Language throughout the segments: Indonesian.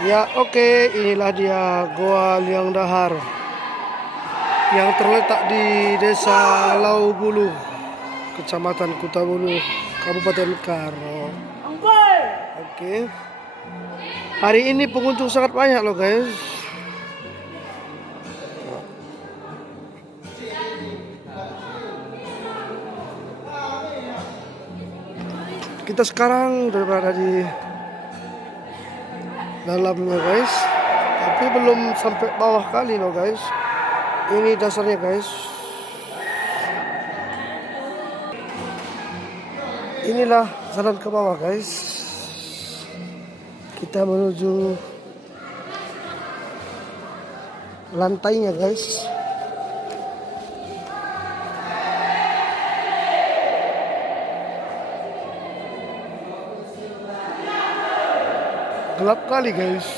Ya oke, inilah dia Goa Liang Dahar yang terletak di Desa Laubulu, Kecamatan Kutabulu, Kabupaten Karo. Oke. Hari ini pengunjung sangat banyak loh guys. Kita sekarang udah berada di dalamnya guys, tapi belum sampai bawah kali loh guys. Ini dasarnya guys. Inilah jalan ke bawah guys. Kita menuju lantainya guys. Gelap kali guys.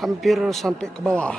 Hampir sampai ke bawah.